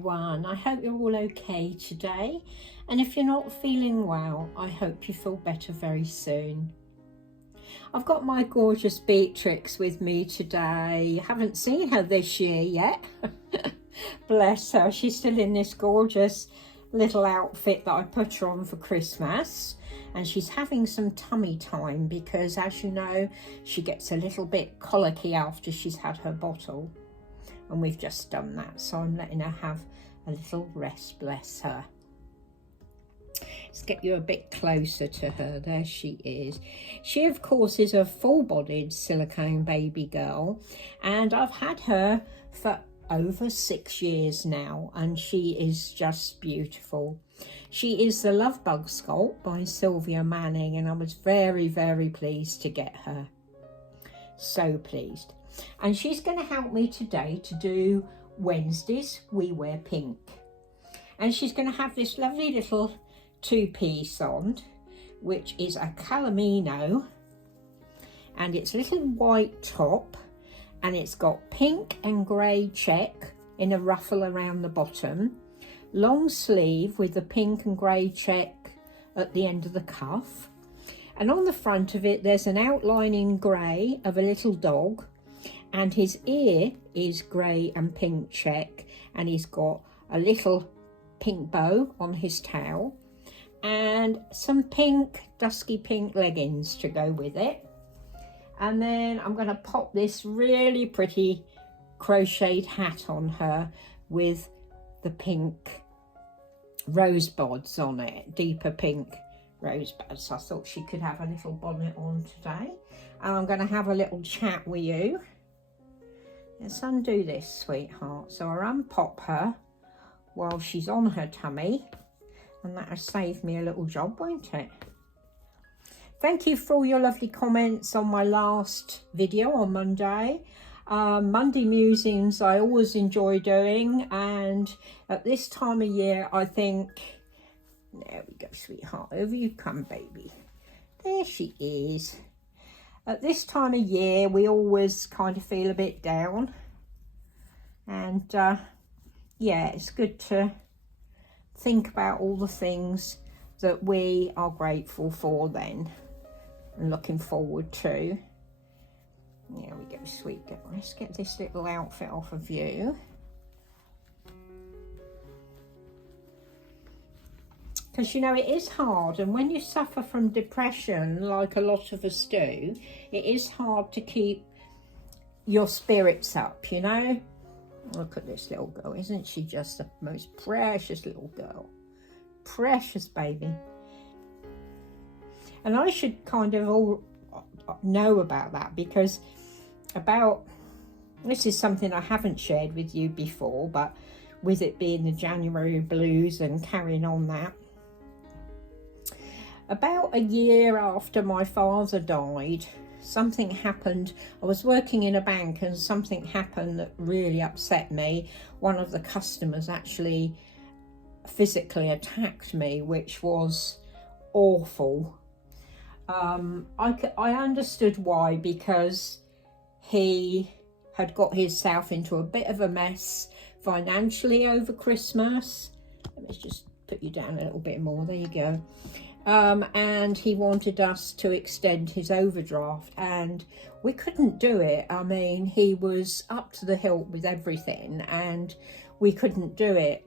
everyone. I hope you're all okay today, and if you're not feeling well, I hope you feel better very soon. I've got my gorgeous Beatrix with me today. Haven't seen her this year yet. Bless her, she's still in this gorgeous little outfit that I put her on for Christmas, and she's having some tummy time because, as you know, she gets a little bit colicky after she's had her bottle, and we've just done that, so I'm letting her have a little rest, bless her. Let's get you a bit closer to her. There she is. She, of course, is a full-bodied silicone baby girl, and I've had her for over 6 years now, and she is just beautiful. She is the Love Bug Sculpt by Sylvia Manning, and I was very, very pleased to get her. So pleased. And she's going to help me today to do Wednesdays We Wear Pink. And she's going to have this lovely little two-piece on, which is a Calamino, and it's a little white top, and it's got pink and grey check in a ruffle around the bottom, long sleeve with the pink and grey check at the end of the cuff, and on the front of it there's an outline in grey of a little dog, and his ear is grey and pink check, and he's got a little pink bow on his tail and some pink, dusky pink leggings to go with it. And then I'm going to pop this really pretty crocheted hat on her with the pink rosebuds on it, deeper pink rosebuds. I thought she could have a little bonnet on today. And I'm going to have a little chat with you. Let's undo this, sweetheart. So I unpop her while she's on her tummy, and that'll save me a little job, won't it? Thank you for all your lovely comments on my last video on Monday. Monday musings I always enjoy doing, and at this time of year I think, there we go, sweetheart, over you come, baby. There she is. At this time of year we always kind of feel a bit down, and yeah, it's good to think about all the things that we are grateful for then and looking forward to. There we go, sweet girl. Let's get this little outfit off of you. Because, you know, it is hard, and when you suffer from depression, like a lot of us do, it is hard to keep your spirits up, you know. Look at this little girl. Isn't she just the most precious little girl? Precious baby. And I should kind of all know about that, because this is something I haven't shared with you before, but with it being the January blues and carrying on that, about a year after my father died, something happened. I was working in a bank and something happened that really upset me. One of the customers actually physically attacked me, which was awful. I understood why, because he had got himself into a bit of a mess financially over Christmas. Let's just put you down a little bit more, there you go. And he wanted us to extend his overdraft, and we couldn't do it. I mean, he was up to the hilt with everything and we couldn't do it.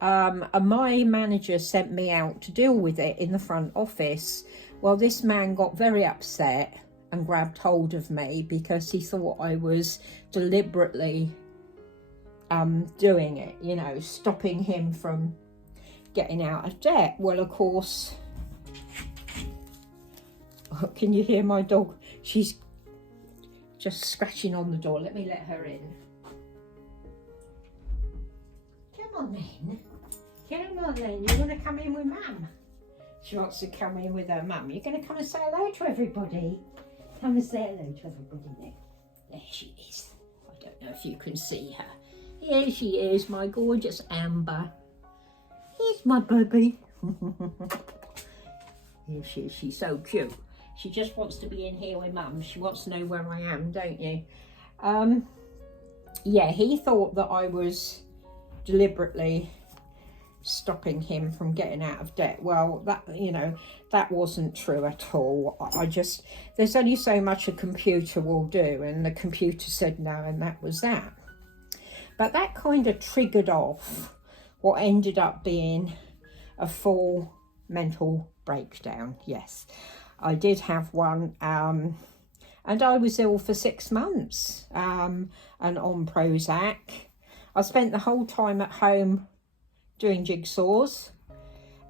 And my manager sent me out to deal with it in the front office. Well, this man got very upset and grabbed hold of me because he thought I was deliberately doing it, you know, stopping him from getting out of debt. Well, of course, can you hear my dog? She's just scratching on the door. Let me let her in. Come on then. Come on then. You want to come in with Mum? She wants to come in with her mum. You're going to come and say hello to everybody. Come and say hello to everybody then. There she is. I don't know if you can see her. Here she is, my gorgeous Amber. Here's my baby. Here she is. She's so cute. She just wants to be in here with Mum. She wants to know where I am, don't you? Yeah, he thought that I was deliberately stopping him from getting out of debt. Well, that, you know, that wasn't true at all. I just, there's only so much a computer will do, and the computer said no, and that was that. But that kind of triggered off what ended up being a full mental breakdown. Yes, I did have one, and I was ill for 6 months, and on Prozac. I spent the whole time at home doing jigsaws,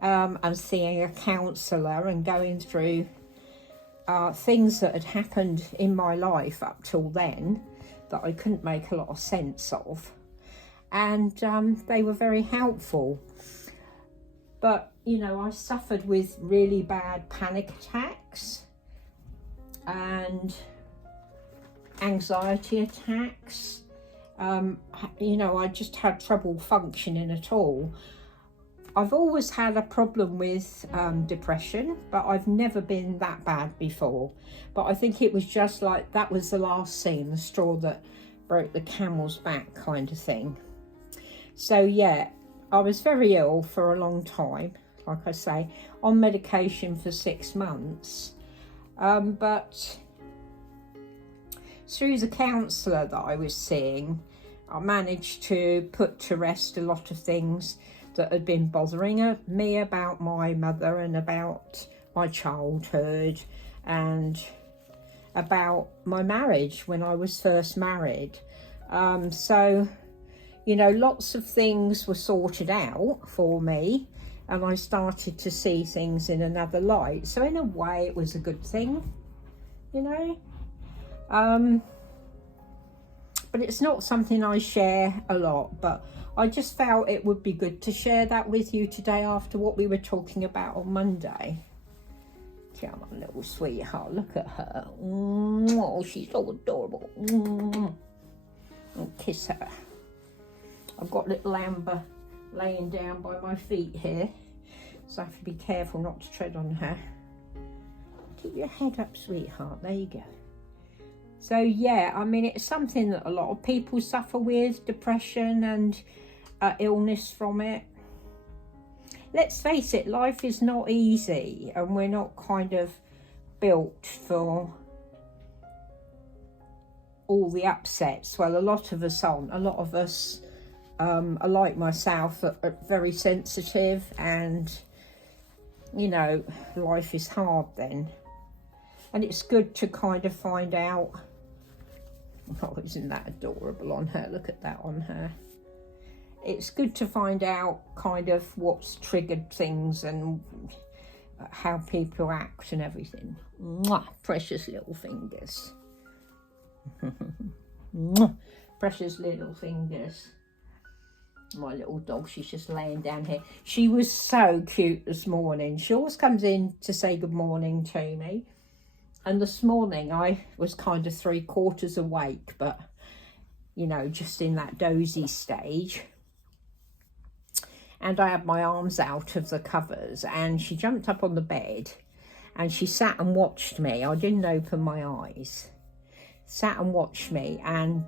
and seeing a counsellor and going through things that had happened in my life up till then that I couldn't make a lot of sense of. And they were very helpful. But, you know, I suffered with really bad panic attacks and anxiety attacks. You know, I just had trouble functioning at all. I've always had a problem with depression, but I've never been that bad before. But I think it was just like, that was the last thing, the straw that broke the camel's back kind of thing. So yeah, I was very ill for a long time, like I say, on medication for 6 months. But through the counsellor that I was seeing, I managed to put to rest a lot of things that had been bothering me about my mother and about my childhood and about my marriage when I was first married. So, you know, lots of things were sorted out for me, and I started to see things in another light. So in a way, it was a good thing, you know. But it's not something I share a lot, but I just felt it would be good to share that with you today after what we were talking about on Monday. Come on, little sweetheart, look at her. Oh, she's so adorable. I'll kiss her. I've got little Amber laying down by my feet here, so I have to be careful not to tread on her. Keep your head up, sweetheart. There you go. So yeah, I mean, it's something that a lot of people suffer with, depression and illness from it. Let's face it, life is not easy, and we're not kind of built for all the upsets. Well, a lot of us aren't. A lot of us are like myself, are very sensitive, and, you know, life is hard then. And it's good to kind of find out. Oh, isn't that adorable on her? Look at that on her. It's good to find out kind of what's triggered things and how people act and everything. Mwah, precious little fingers. Mwah, precious little fingers. My little dog, she's just laying down here. She was so cute this morning. She always comes in to say good morning to me. And this morning I was kind of 3/4 awake, but, you know, just in that dozy stage. And I had my arms out of the covers, and she jumped up on the bed and she sat and watched me. I didn't open my eyes. Sat and watched me, and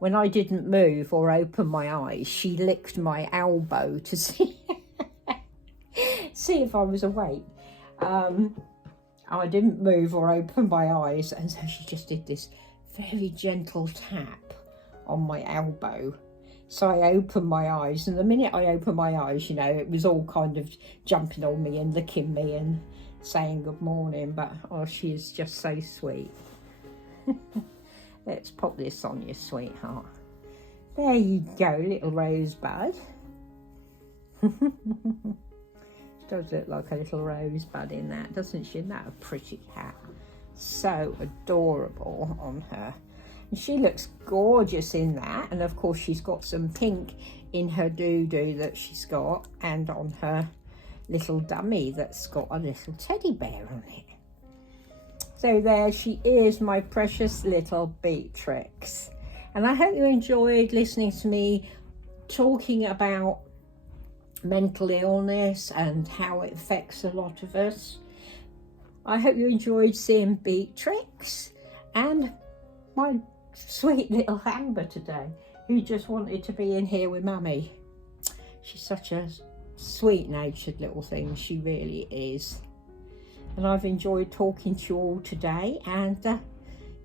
when I didn't move or open my eyes, she licked my elbow to see if I was awake. I didn't move or open my eyes, and so she just did this very gentle tap on my elbow. So I opened my eyes, and the minute I opened my eyes, you know, it was all kind of jumping on me and licking me and saying good morning. But, oh, she is just so sweet. Let's pop this on you, sweetheart. There you go, little rosebud. Does look like a little rosebud in that, doesn't she? Isn't that a pretty cat? So adorable on her. And she looks gorgeous in that. And of course she's got some pink in her doo-doo that she's got, and on her little dummy that's got a little teddy bear on it. So there she is, my precious little Beatrix. And I hope you enjoyed listening to me talking about mental illness and how it affects a lot of us. I hope you enjoyed seeing Beatrix and my sweet little Amber today. who just wanted to be in here with Mummy. She's such a sweet-natured little thing, she really is. And I've enjoyed talking to you all today, and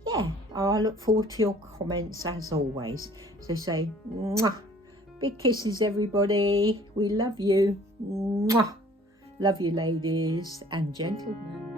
yeah, I look forward to your comments as always. So say mwah. Big kisses, everybody. We love you. Mwah. Love you, ladies and gentlemen.